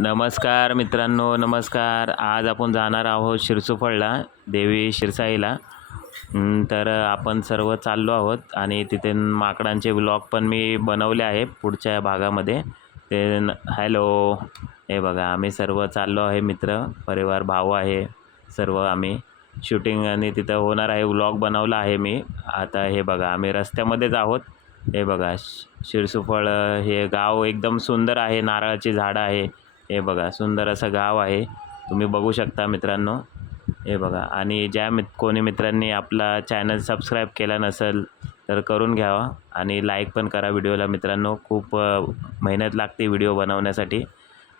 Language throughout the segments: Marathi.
नमस्कार मित्रांनो, नमस्कार. आज आपण जाणार आहोत शिरसुफळला, देवी शिरसाईला. तर आपण सर्व चाललो आहोत आणि तिथे माकडांचे व्लॉग पण मी बनवले आहे पुढच्या भागामध्ये. हॅलो, हे बघा आम्ही सर्व चाललो आहे, मित्र परिवार, भाऊ आहे, सर्व आम्ही शूटिंग आणि तिथं होणार आहे. व्लॉग बनवला आहे मी. आता हे बघा आम्ही रस्त्यामध्येच आहोत. हे बघा शिरसुफळ हे गाव एकदम सुंदर आहे, नारळाची झाडं आहे. हे बघा सुंदर असं गाव आहे, तुम्ही बघू शकता मित्रांनो. हे बघा, आणि कोणी मित्रांनी आपला चॅनल सबस्क्राईब केला नसेल तर करून घ्यावा आणि लाईक पण करा व्हिडिओला मित्रांनो. खूप मेहनत लागते व्हिडिओ बनवण्यासाठी.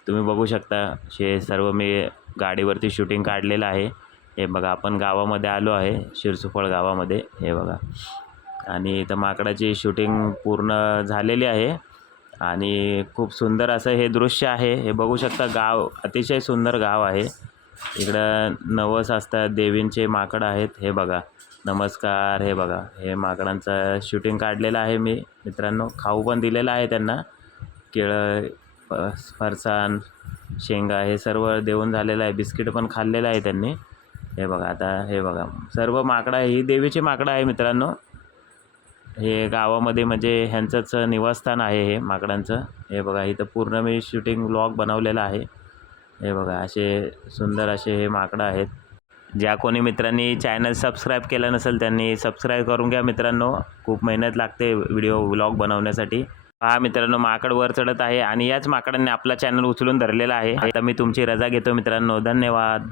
तुम्ही बघू शकता हे सर्व मी गाडीवरती शूटिंग काढलेलं आहे. हे बघा आपण गावामध्ये आलो आहे, शिरसुफळ गावामध्ये. हे बघा, आणि इथं माकडाची शूटिंग पूर्ण झालेली आहे आणि खूप सुंदर असं हे दृश्य आहे. हे बघू शकता, गाव अतिशय सुंदर गाव आहे. इकडं नवस असतात, देवींचे माकड आहेत. हे बघा, नमस्कार. हे बघा, हे माकडांचं शूटिंग काढलेलं आहे मी मित्रांनो. खाऊ पण दिलेलं आहे त्यांना, केळं, फरसाण, शेंगा हे सर्व देऊन झालेलं आहे. बिस्किट पण खाल्लेलं आहे त्यांनी. हे बघा, आता हे बघा सर्व माकडं, ही देवीची माकडं आहे मित्रांनो. हे गावामध्ये म्हणजे ह्यांचंच निवासस्थान आहे हे माकडांचं. हे बघा, इथं पूर्ण मी शूटिंग व्लॉग बनवलेला आहे. हे बघा, असे सुंदर असे हे माकडं आहेत. ज्या कोणी मित्रांनी चॅनल सबस्क्राईब केलं नसेल त्यांनी सबस्क्राईब करून घ्या मित्रांनो. खूप मेहनत लागते व्हिडिओ व्लॉग बनवण्यासाठी. हा मित्रांनो, माकड वर चढत आहे आणि याच माकडांनी आपला चॅनल उचलून धरलेला आहे. आता मी तुमची रजा घेतो मित्रांनो. धन्यवाद.